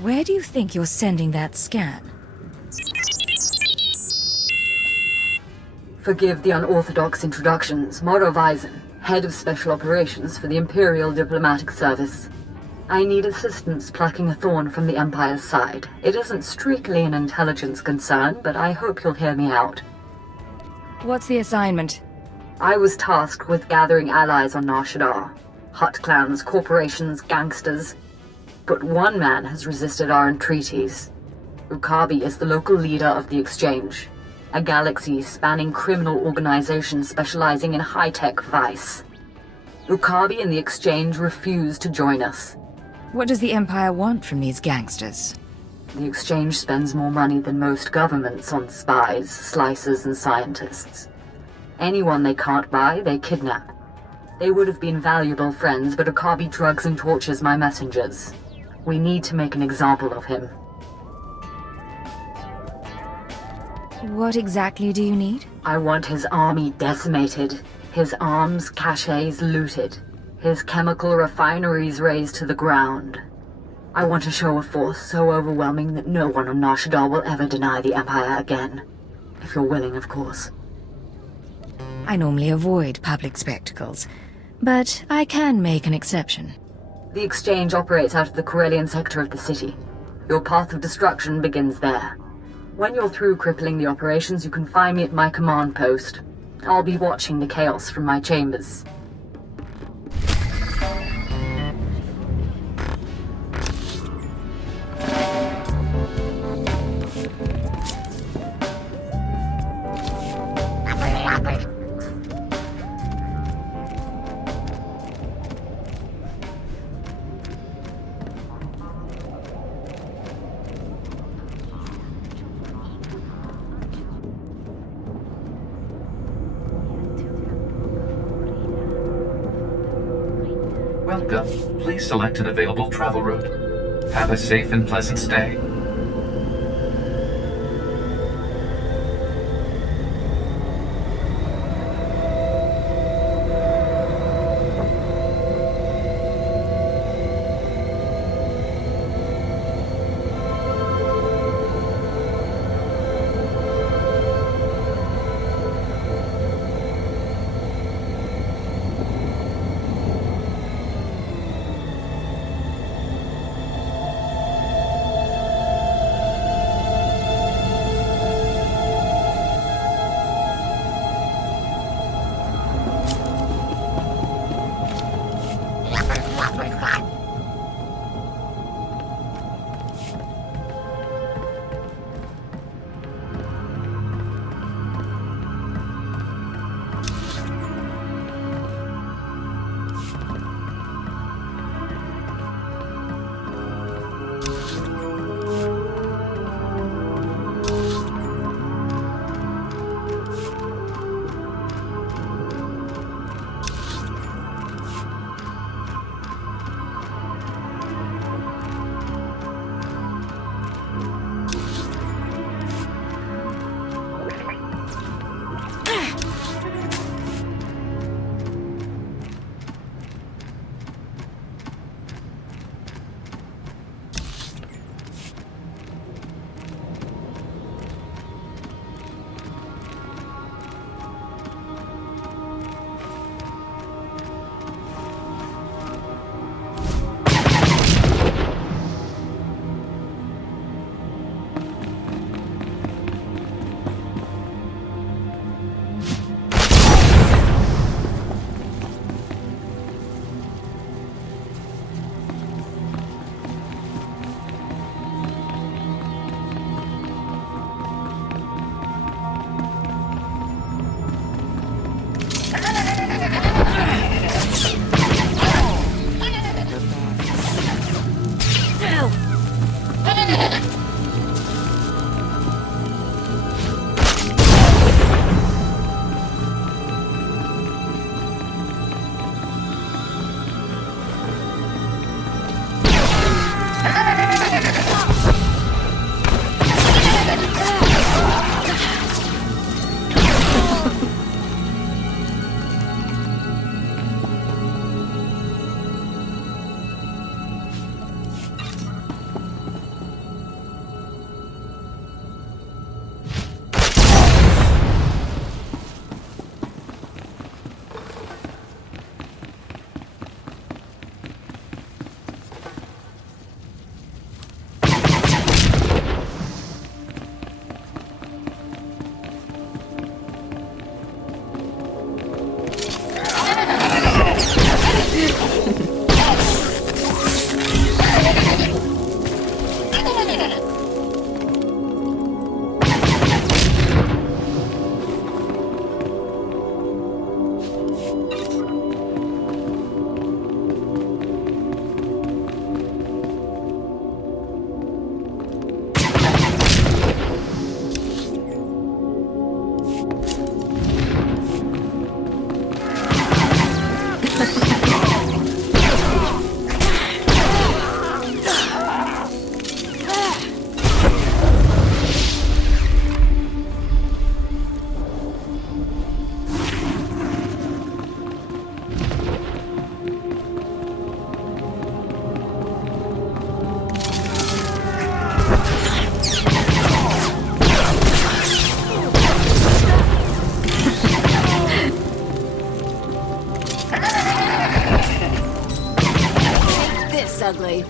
Where do you think you're sending that scan? Forgive the unorthodox introductions. Moro Weizen, head of special operations for the Imperial Diplomatic Service. I need assistance plucking a thorn from the Empire's side. It isn't strictly an intelligence concern, but I hope you'll hear me out. What's the assignment? I was tasked with gathering allies on Shadda. Hut clans, corporations, gangsters. But one man has resisted our entreaties. Ukabi is the local leader of the Exchange, a galaxy-spanning criminal organization specializing in high-tech vice. Ukabi and the Exchange refuse to join us. What does the Empire want from these gangsters? The Exchange spends more money than most governments on spies, slicers, and scientists. Anyone they can't buy, they kidnap. They would have been valuable friends, but Ukabi drugs and tortures my messengers. We need to make an example of him. What exactly do you need? I want his army decimated, his arms caches looted, his chemical refineries razed to the ground. I want a show of force so overwhelming that no one on Shadda will ever deny the Empire again. If you're willing, of course. I normally avoid public spectacles, but I can make an exception. The Exchange operates out of the Corellian sector of the city. Your path of destruction begins there. When you're through crippling the operations, you can find me at my command post. I'll be watching the chaos from my chambers. Welcome. Please select an available travel route. Have a safe and pleasant stay. blade.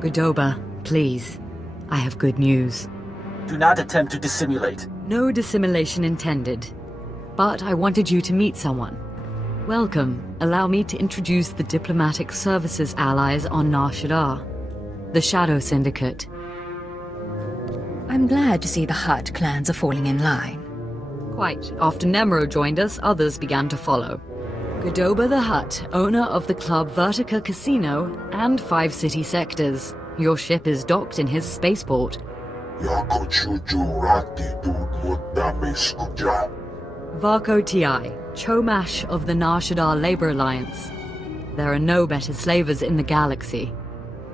Godoba, please. I have good news. Do not attempt to dissimulate. No dissimulation intended. But I wanted you to meet someone. Welcome. Allow me to introduce the Diplomatic Services allies on Nar Shaddaa. The Shadow Syndicate. I'm glad to see the Hutt clans are falling in line. Quite. After Nemro joined us, others began to follow. Godoba the Hutt, owner of the club Vertica Casino and 5 city sectors. Your ship is docked in his spaceport. Varco Ti, Chomash of the Nar Shaddaa Labor Alliance. There are no better slavers in the galaxy.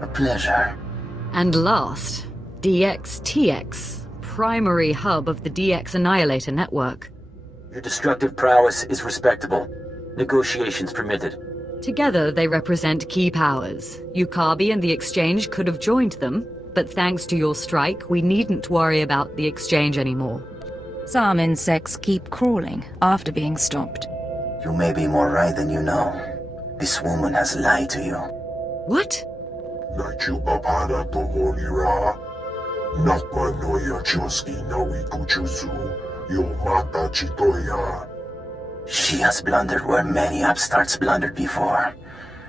A pleasure. And last, DXTX, primary hub of the DX Annihilator network. Your destructive prowess is respectable. Negotiations permitted. Together, they represent key powers. Yukabi and the Exchange could have joined them, but thanks to your strike, we needn't worry about the Exchange anymore. Some insects keep crawling after being stopped. You may be more right than you know. This woman has lied to you. What? She has blundered where many upstarts blundered before.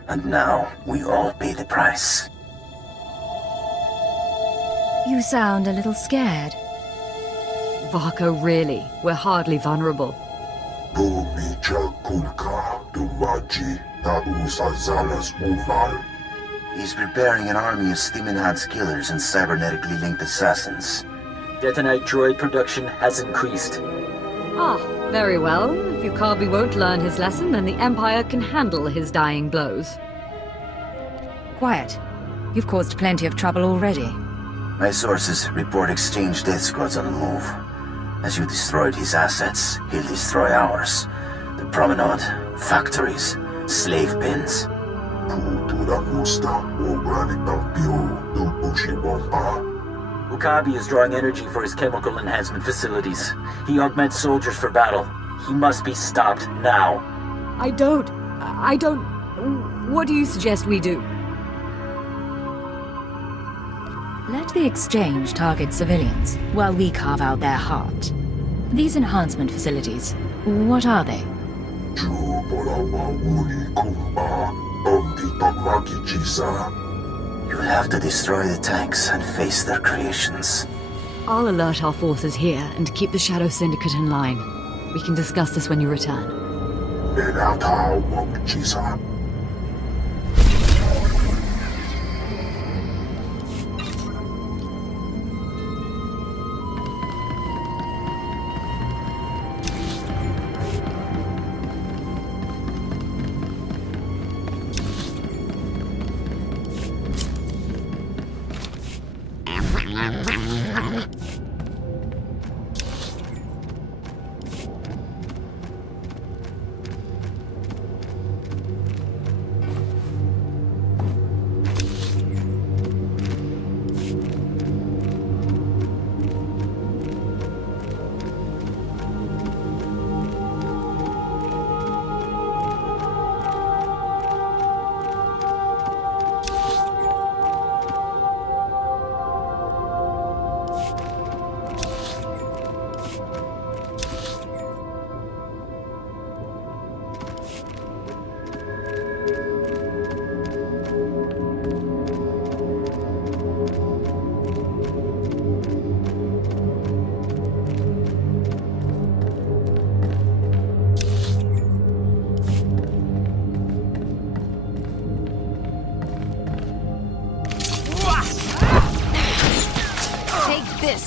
And now, we all pay the price. You sound a little scared. Varco, really? We're hardly vulnerable. He's preparing an army of Stimenhad's killers and cybernetically linked assassins. Detonite droid production has increased. Ah, very well. If Yukabi won't learn his lesson, then the Empire can handle his dying blows. Quiet. You've caused plenty of trouble already. My sources report Exchange death squads on the move. As you destroyed his assets, he'll destroy ours. The promenade, factories, slave pens. Wakabi is drawing energy for his chemical enhancement facilities. He augments soldiers for battle. He must be stopped now. I don't... What do you suggest we do? Let the Exchange target civilians, while we carve out their heart. These enhancement facilities, what are they? You'll have to destroy the tanks and face their creations. I'll alert our forces here and keep the Shadow Syndicate in line. We can discuss this when you return.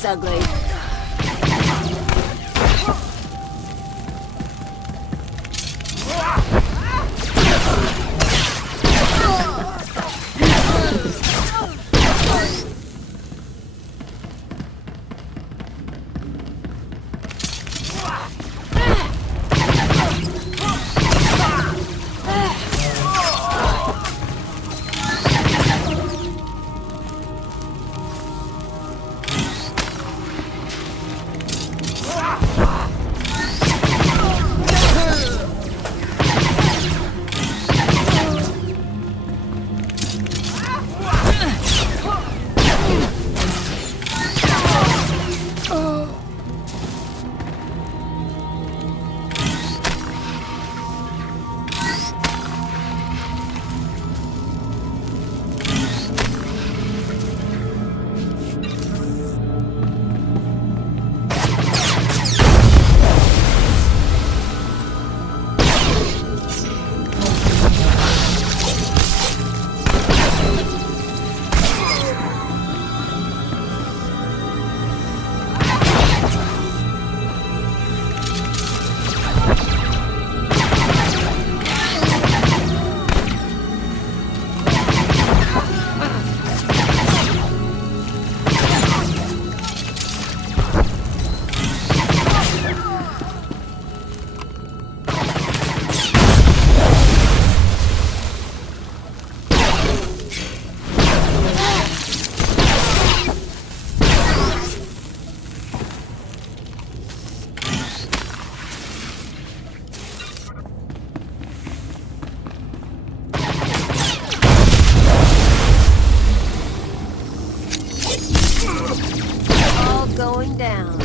ugly. Going down.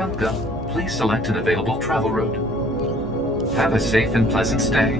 Welcome. Please select an available travel route. Have a safe and pleasant stay.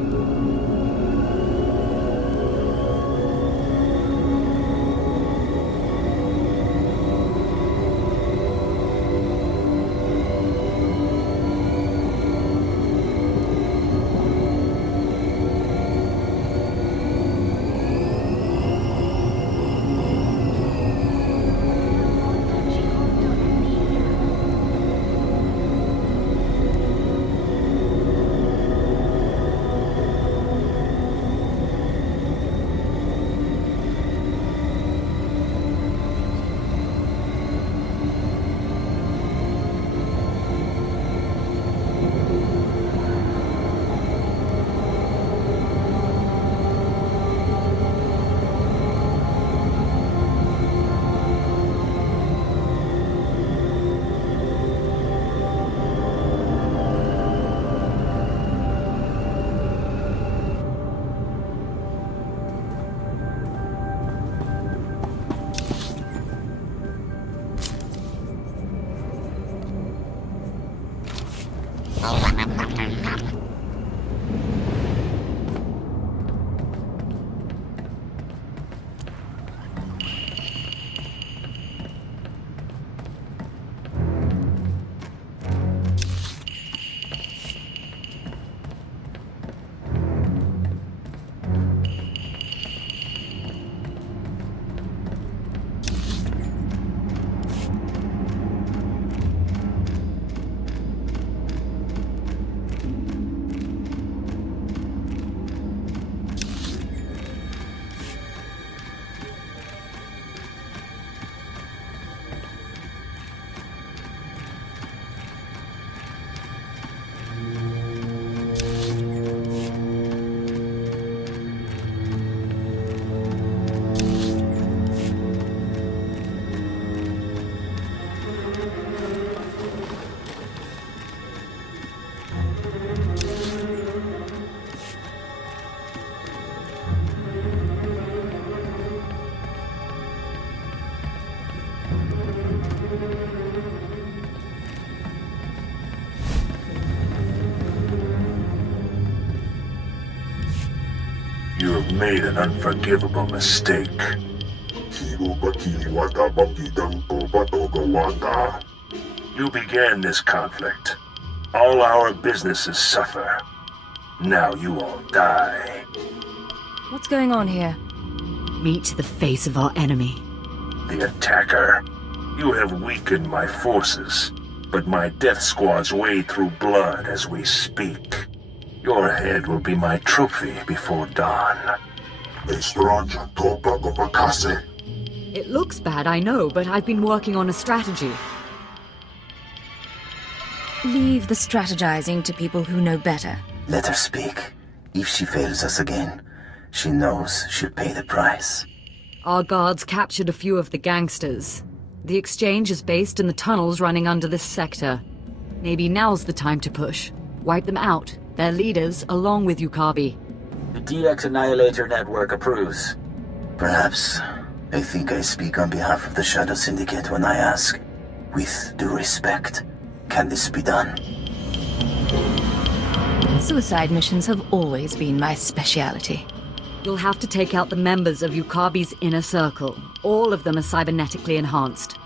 You have made an unforgivable mistake. You began this conflict. All our businesses suffer. Now you all die. What's going on here? Meet the face of our enemy. The attacker. You have weakened my forces, but my death squads wade through blood as we speak. Your head will be my trophy before dawn. It looks bad, I know, but I've been working on a strategy. Leave the strategizing to people who know better. Let her speak. If she fails us again, she knows she'll pay the price. Our guards captured a few of the gangsters. The exchange is based in the tunnels running under this sector. Maybe now's the time to push. Wipe them out, their leaders, along with Yukabi. The DX Annihilator Network approves. Perhaps. I think I speak on behalf of the Shadow Syndicate when I ask, with due respect, can this be done? Suicide missions have always been my speciality. You'll have to take out the members of Yukabi's inner circle. All of them are cybernetically enhanced.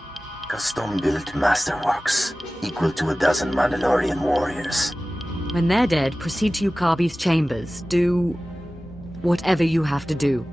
Custom-built masterworks, equal to a dozen Mandalorian warriors. When they're dead, proceed to Yukabi's chambers. Do whatever you have to do.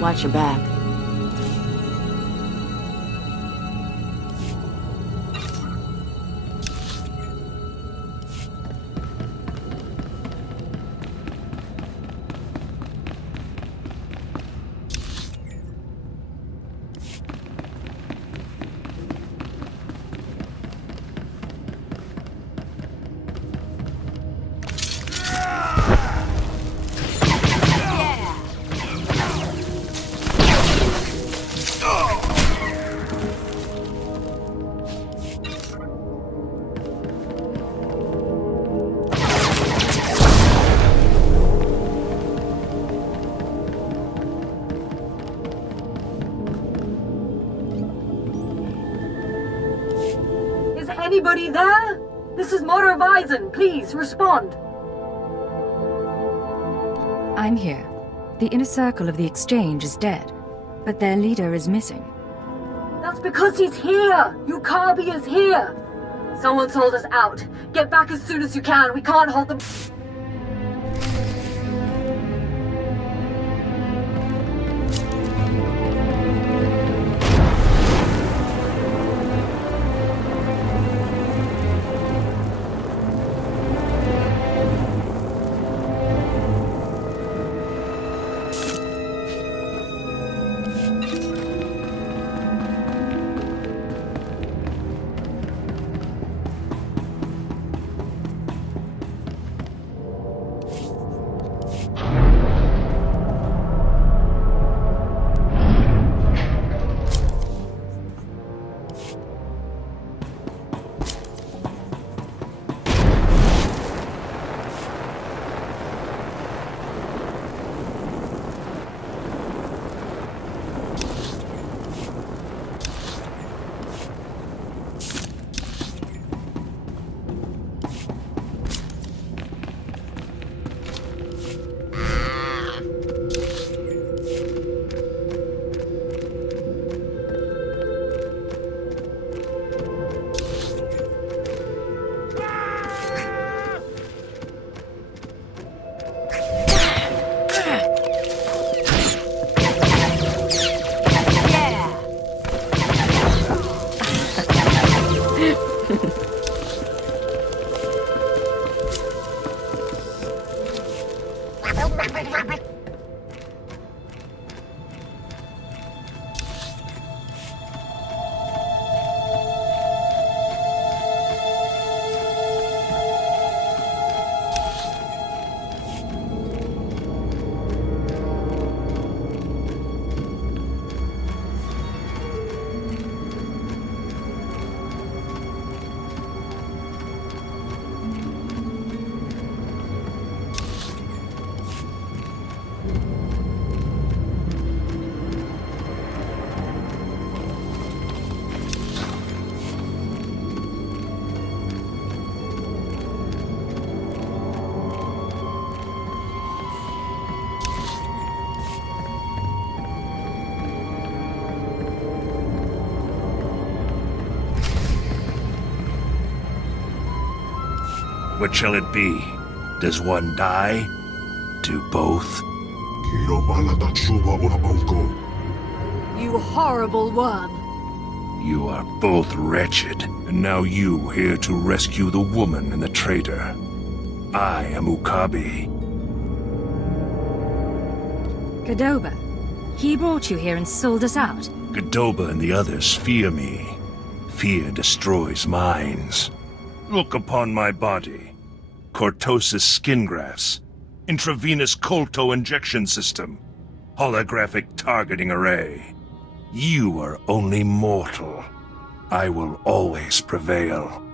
Watch your back. Anybody there? This is Mother Weizen. Please, respond. I'm here. The inner circle of the exchange is dead, but their leader is missing. That's because he's here! Yukabi is here! Someone sold us out. Get back as soon as you can. We can't hold them. What shall it be? Does one die? Do both? You horrible worm! You are both wretched, and now you here to rescue the woman and the traitor. I am Ukabi. Kadoba. He brought you here and sold us out. Godoba and the others fear me. Fear destroys minds. Look upon my body. Cortosis skin grafts. Intravenous colto injection system. Holographic targeting array. You are only mortal. I will always prevail.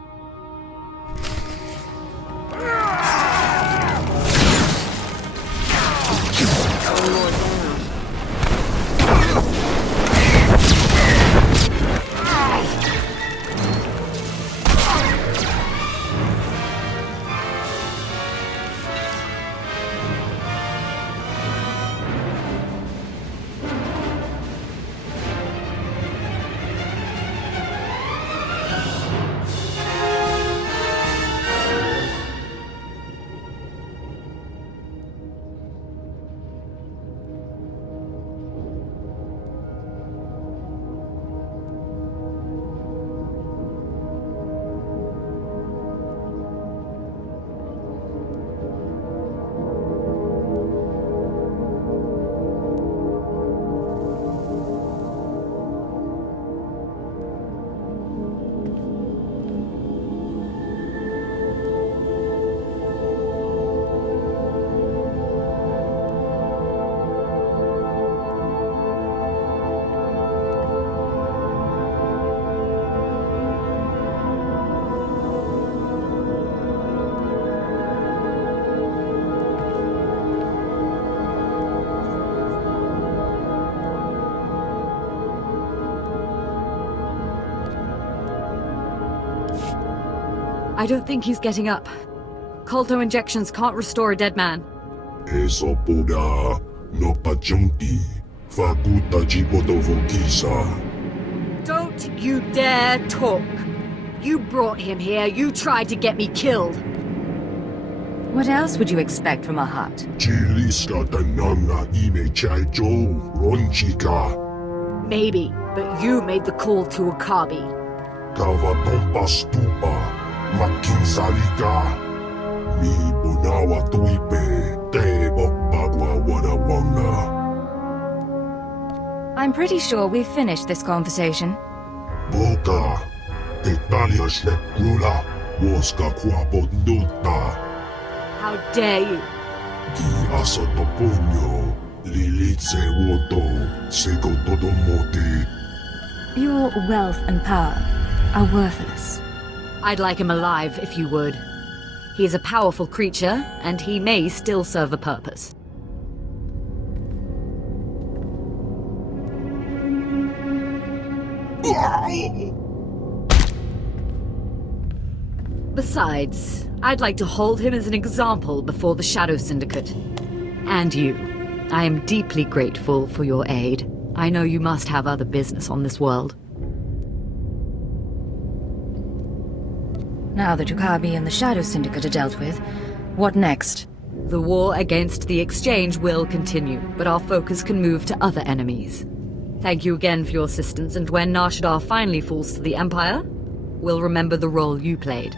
I don't think he's getting up. Colto injections can't restore a dead man. Esopoda no pajunki fakuta jibodovokisa. Don't you dare talk. You brought him here. You tried to get me killed. What else would you expect from a Hutt? Chiliska tananga ime chaijo ronchika. Maybe, but you made the call to Okabi. Kavatompa stupa makinsalika. Mi bonawa tuipe te bokbagwa wadawanga. I'm pretty sure we've finished this conversation. Boka, te talia shnekrula, woska kwapondota. How dare you? Ki asotoponyo, lilitse woto, sego todomote. Your wealth and power are worthless. I'd like him alive, if you would. He is a powerful creature, and he may still serve a purpose. Besides, I'd like to hold him as an example before the Shadow Syndicate. And you. I am deeply grateful for your aid. I know you must have other business on this world. Now that Okabi and the Shadow Syndicate are dealt with, what next? The war against the Exchange will continue, but our focus can move to other enemies. Thank you again for your assistance, and when Nar Shaddaa finally falls to the Empire, we'll remember the role you played.